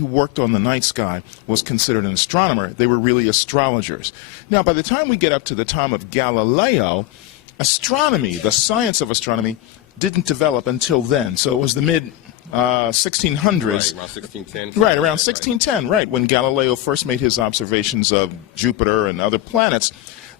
who worked on the night sky was considered an astronomer. They were really astrologers. Now, by the time we get up to the time of Galileo, astronomy, the science of astronomy, didn't develop until then. So it was the mid 1600s. Right, around 1610. Right, around 1610, right, when Galileo first made his observations of Jupiter and other planets,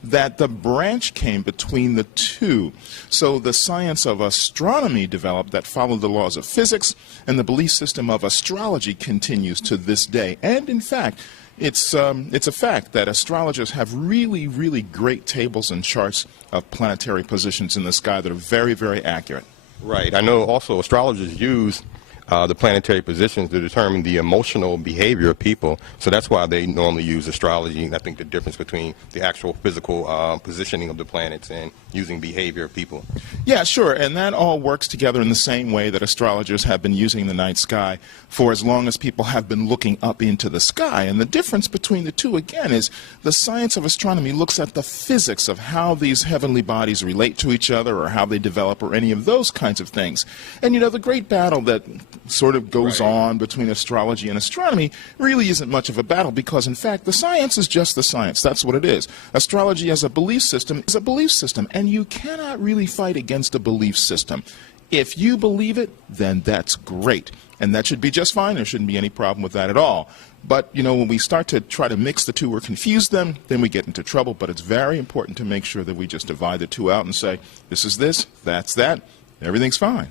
that the branch came between the two. So the science of astronomy developed that followed the laws of physics, and the belief system of astrology continues to this day. And in fact, it's a fact that astrologers have really, really great tables and charts of planetary positions in the sky that are very, very accurate. Right. I know also astrologers use the planetary positions to determine the emotional behavior of people. So that's why they normally use astrology. And I think the difference between the actual physical positioning of the planets and using behavior of people. Yeah, sure. And that all works together in the same way that astrologers have been using the night sky for as long as people have been looking up into the sky. And the difference between the two, again, is the science of astronomy looks at the physics of how these heavenly bodies relate to each other or how they develop or any of those kinds of things. And, you know, the great battle that sort of goes on between astrology and astronomy really isn't much of a battle because, in fact, the science is just the science. That's what it is. Astrology as a belief system is a belief system, and you cannot really fight against a belief system. If you believe it, then that's great, and that should be just fine. There shouldn't be any problem with that at all. But, you know, when we start to try to mix the two or confuse them, then we get into trouble. But it's very important to make sure that we just divide the two out and say, this is this, that's that, everything's fine.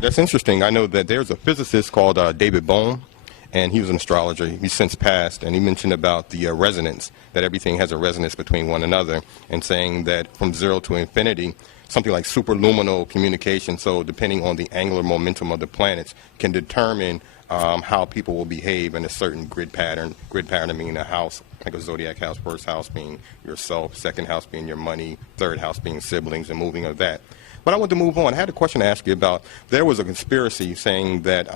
That's interesting. I know that there's a physicist called David Bohm, and he was an astrologer. He's since passed, and he mentioned about the resonance, that everything has a resonance between one another, and saying that from zero to infinity, something like superluminal communication, so depending on the angular momentum of the planets, can determine how people will behave in a certain grid pattern. Grid pattern meaning a house, like a zodiac house, first house being yourself, second house being your money, third house being siblings, and moving of that. But I want to move on. I had a question to ask you about. There was a conspiracy saying that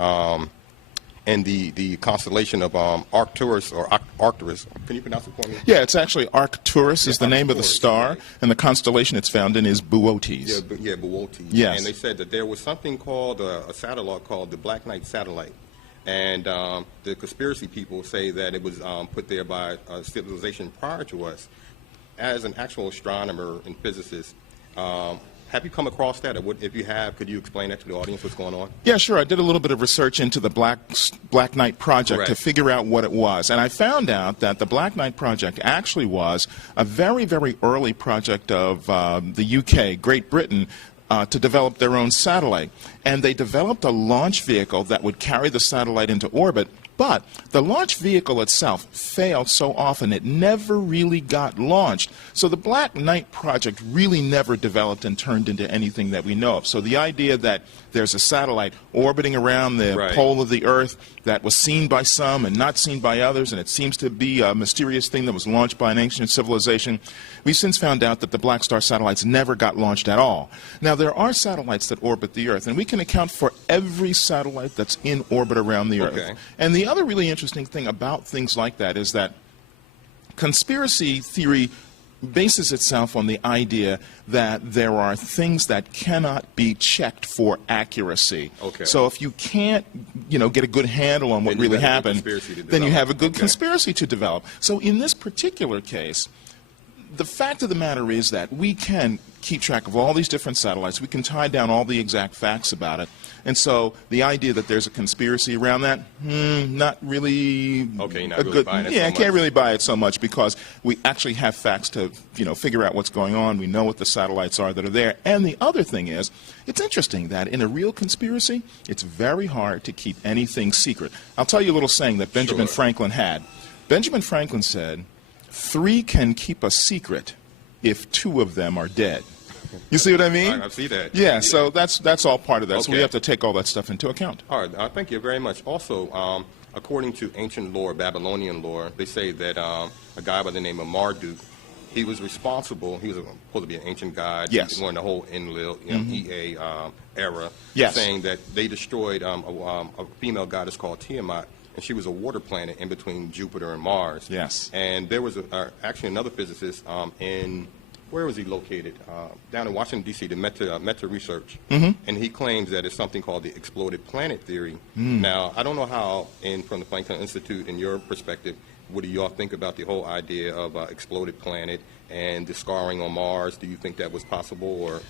in the constellation of Arcturus or Arcturus, can you pronounce it for me? Yeah, it's actually Arcturus is the name of the star, right. And the constellation it's found in is Boötes. Yeah, Boötes. Yes. And they said that there was something called a satellite called the Black Knight satellite. And the conspiracy people say that it was put there by a civilization prior to us. As an actual astronomer and physicist, have you come across that? Or if you have, could you explain that to the audience, what's going on? Yeah, sure. I did a little bit of research into the Black Knight Project to figure out what it was. And I found out that the Black Knight Project actually was a very, very early project of the UK, Great Britain, to develop their own satellite. And they developed a launch vehicle that would carry the satellite into orbit. But the launch vehicle itself failed so often it never really got launched. So the Black Knight Project really never developed and turned into anything that we know of. So the idea that there's a satellite orbiting around the pole of the Earth that was seen by some and not seen by others, and it seems to be a mysterious thing that was launched by an ancient civilization, we've since found out that the Black Star satellites never got launched at all. Now, there are satellites that orbit the Earth, and we can account for every satellite that's in orbit around the Earth. And the other really interesting thing about things like that is that conspiracy theory bases itself on the idea that there are things that cannot be checked for accuracy. So if you can't, get a good handle on what really happened, then you have a good conspiracy to develop. So in this particular case, the fact of the matter is that we can keep track of all these different satellites. We can tie down all the exact facts about it. And so the idea that there's a conspiracy around that, not really I can't really buy it so much because we actually have facts to, figure out what's going on. We know what the satellites are that are there. And the other thing is, it's interesting that in a real conspiracy, it's very hard to keep anything secret. I'll tell you a little saying that Benjamin Franklin had. Benjamin Franklin said, 3 can keep a secret if 2 of them are dead. You see what I mean? I see that. Yeah, so that's all part of that. So we have to take all that stuff into account. All right, thank you very much. Also, according to ancient lore, Babylonian lore, they say that a guy by the name of Marduk, he was responsible. He was supposed to be an ancient god during the whole Enlil, EA era, saying that they destroyed a female goddess called Tiamat. And she was a water planet in between Jupiter and Mars. Yes. And there was actually another physicist in where was he located? Down in Washington, D.C., the Meta Research. Mm-hmm. And he claims that it's something called the exploded planet theory. Now, I don't know how, from the Planck Institute, in your perspective, what do you all think about the whole idea of exploded planet and the scarring on Mars? Do you think that was possible, or?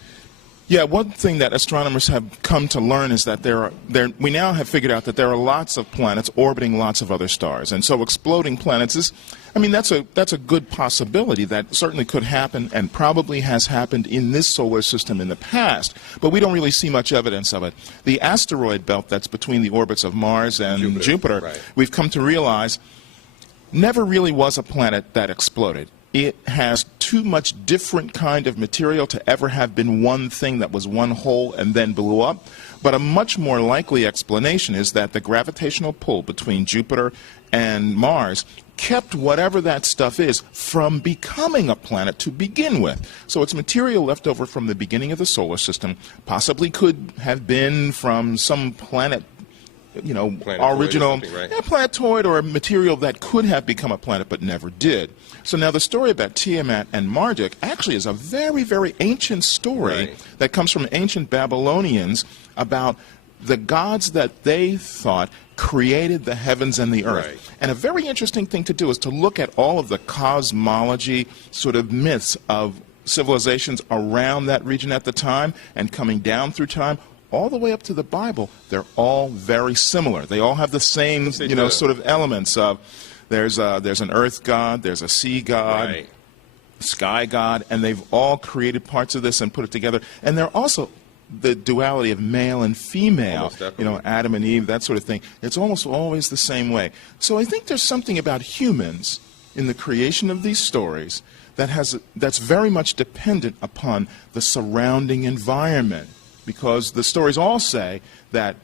Yeah, one thing that astronomers have come to learn is that we now have figured out that there are lots of planets orbiting lots of other stars. And so exploding planets is, that's a good possibility. That certainly could happen and probably has happened in this solar system in the past, but we don't really see much evidence of it. The asteroid belt that's between the orbits of Mars and Jupiter, right, we've come to realize never really was a planet that exploded. It has too much different kind of material to ever have been one thing that was one whole and then blew up. But a much more likely explanation is that the gravitational pull between Jupiter and Mars kept whatever that stuff is from becoming a planet to begin with. So it's material left over from the beginning of the solar system, possibly could have been from some planet, original right? Planetoid, or a material that could have become a planet but never did. So now the story about Tiamat and Marduk actually is a very, very ancient story that comes from ancient Babylonians about the gods that they thought created the heavens and the earth. Right. And a very interesting thing to do is to look at all of the cosmology sort of myths of civilizations around that region at the time and coming down through time, all the way up to the Bible. They're all very similar. They all have the same, sort of elements of there's an earth god, there's a sea god, right, sky god, and they've all created parts of this and put it together. And they're also the duality of male and female, Adam and Eve, that sort of thing. It's almost always the same way. So I think there's something about humans in the creation of these stories that's very much dependent upon the surrounding environment. Because the stories all say that,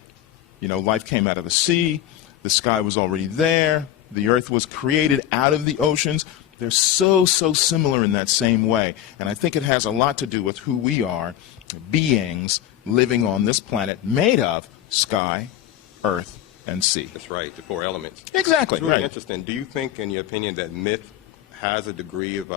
life came out of the sea, the sky was already there, the earth was created out of the oceans. They're so similar in that same way. And I think it has a lot to do with who we are, beings living on this planet made of sky, earth, and sea. That's right, the four elements. Exactly, it's really right. interesting. Do you think, in your opinion, that myth has a degree of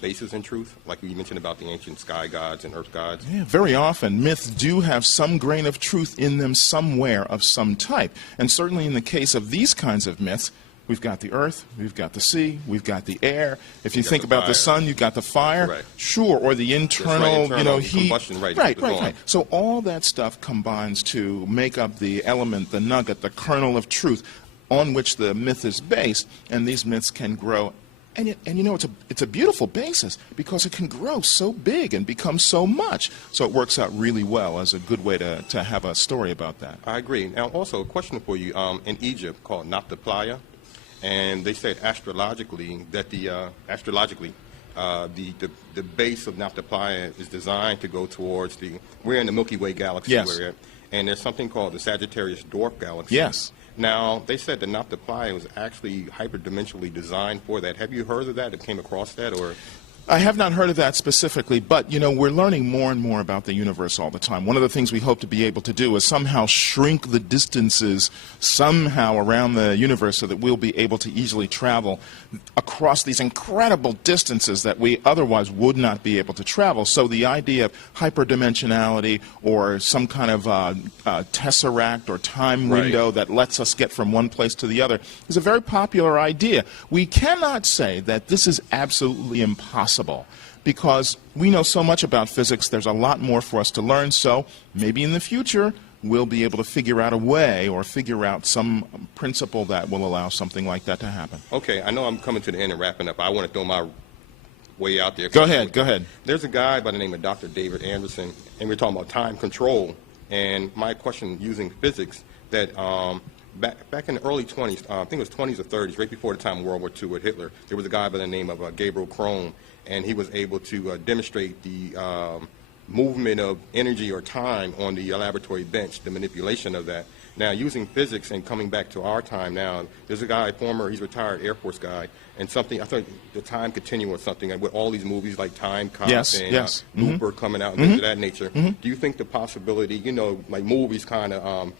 basis in truth, like we mentioned about the ancient sky gods and earth gods? Yeah, very often myths do have some grain of truth in them somewhere of some type. And certainly in the case of these kinds of myths, we've got the earth, we've got the sea, we've got the air. If you think about the sun, you've got the fire. Right. Sure, or the internal, heat. Combustion, Right. So all that stuff combines to make up the element, the nugget, the kernel of truth on which the myth is based, and these myths can grow. And it's a beautiful basis because it can grow so big and become so much. So it works out really well as a good way to have a story about that. I agree. Now, also a question for you. In Egypt, called Nabta, and they said astrologically that the base of Nabta is designed to go towards we're in the Milky Way galaxy, yes, and there's something called the Sagittarius Dwarf Galaxy. Yes. Now, they said the Nabta was actually hyperdimensionally designed for that. Have you heard of that? Or came across that, or? I have not heard of that specifically, but, we're learning more and more about the universe all the time. One of the things we hope to be able to do is somehow shrink the distances somehow around the universe so that we'll be able to easily travel across these incredible distances that we otherwise would not be able to travel. So the idea of hyperdimensionality or some kind of tesseract or time window that lets us get from one place to the other is a very popular idea. We cannot say that this is absolutely impossible, because we know so much about physics. There's a lot more for us to learn, so maybe in the future we'll be able to figure out a way or figure out some principle that will allow something like that to happen. Okay, I know I'm coming to the end and wrapping up. I want to throw my way out there. Go ahead. There's a guy by the name of Dr. David Anderson, and we're talking about time control. And my question, using physics, that back in the early 20s, I think it was 20s or 30s, right before the time of World War II with Hitler, there was a guy by the name of Gabriel Krone, and he was able to demonstrate the movement of energy or time on the laboratory bench, the manipulation of that. Now, using physics and coming back to our time now, there's a guy, he's a retired Air Force guy, and something, I thought the Time Continuum or something, with all these movies like Time Cop and Looper coming out and things of that nature. Do you think the possibility, like movies kind of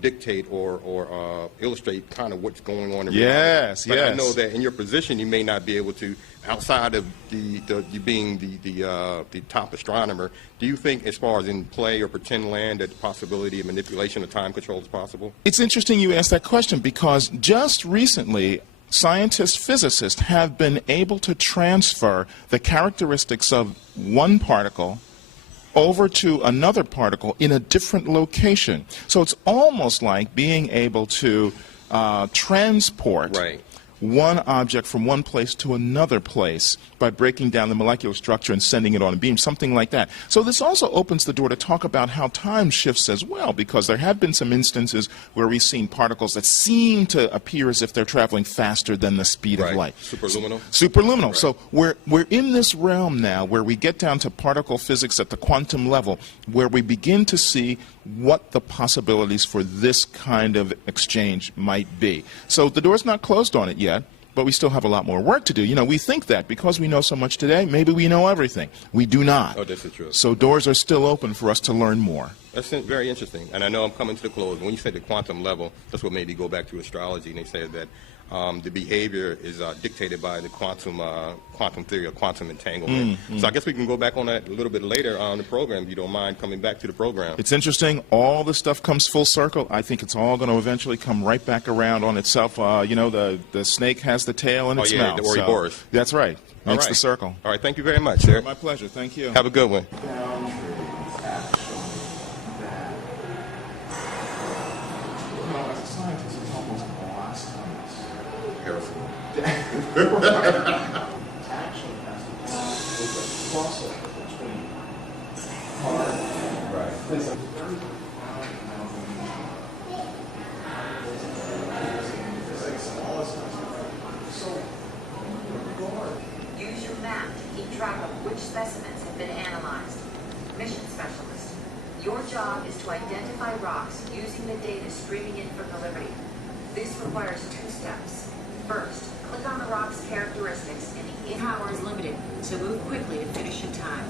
dictate or illustrate kind of what's going on in yes, reality. But yes. I know that in your position you may not be able to, outside of you being the top astronomer. Do you think, as far as in play or pretend land, that the possibility of manipulation of time control is possible? It's interesting you asked that question, because just recently scientists, physicists have been able to transfer the characteristics of one particle over to another particle in a different location. So it's almost like being able to transport one object from one place to another place by breaking down the molecular structure and sending it on a beam, something like that. So this also opens the door to talk about how time shifts as well, because there have been some instances where we've seen particles that seem to appear as if they're traveling faster than the speed of light. Superluminal? Superluminal. Right. So we're in this realm now where we get down to particle physics at the quantum level, where we begin to see what the possibilities for this kind of exchange might be. So the door's not closed on it yet, but we still have a lot more work to do. You know, we think that because we know so much today, maybe we know everything. We do not. Oh, that's the truth. So doors are still open for us to learn more. That's very interesting. And I know I'm coming to the close. When you said the quantum level, that's what made me go back to astrology. And they said that the behavior is dictated by the quantum theory or quantum entanglement. So I guess we can go back on that a little bit later on the program, if you don't mind coming back to the program. It's interesting. All the stuff comes full circle. I think it's all going to eventually come right back around on itself. You know, the snake has the tail in its mouth. The Ouroboros. That's right. Makes the circle. All right. Thank you very much, sir. My pleasure. Thank you. Have a good one. Use your map to keep track of which specimens have been analyzed. Mission specialist, your job is to identify rocks using the data streaming in from the Liberty. This requires 2 steps. First, click on the rock's characteristics, and the hour is limited, so move quickly to finish in time.